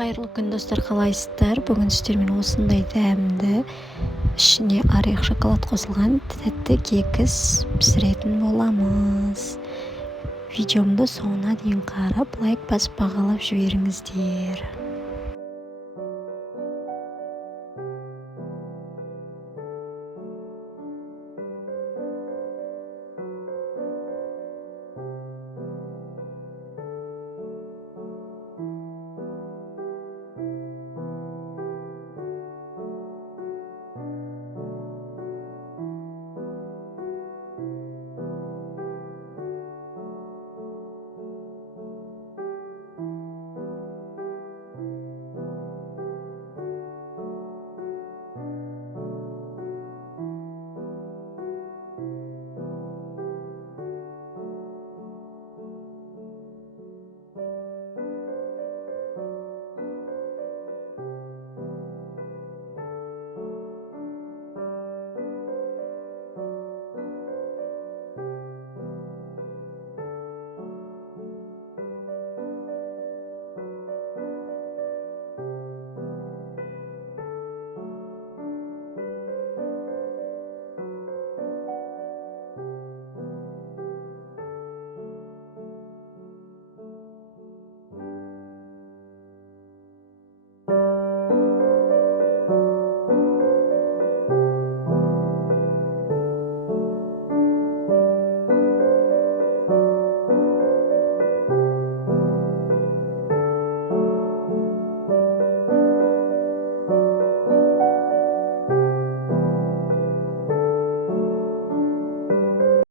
Қайырлы күн достар, қалайсыздар? Бүгін сіздермен осындай дәмді, ішіне орех шоколад қосылған тәтті кекіс пісіретін боламыз. Видеомды соңына дейін қарап, лайк басып бағалап жіберіңіздер.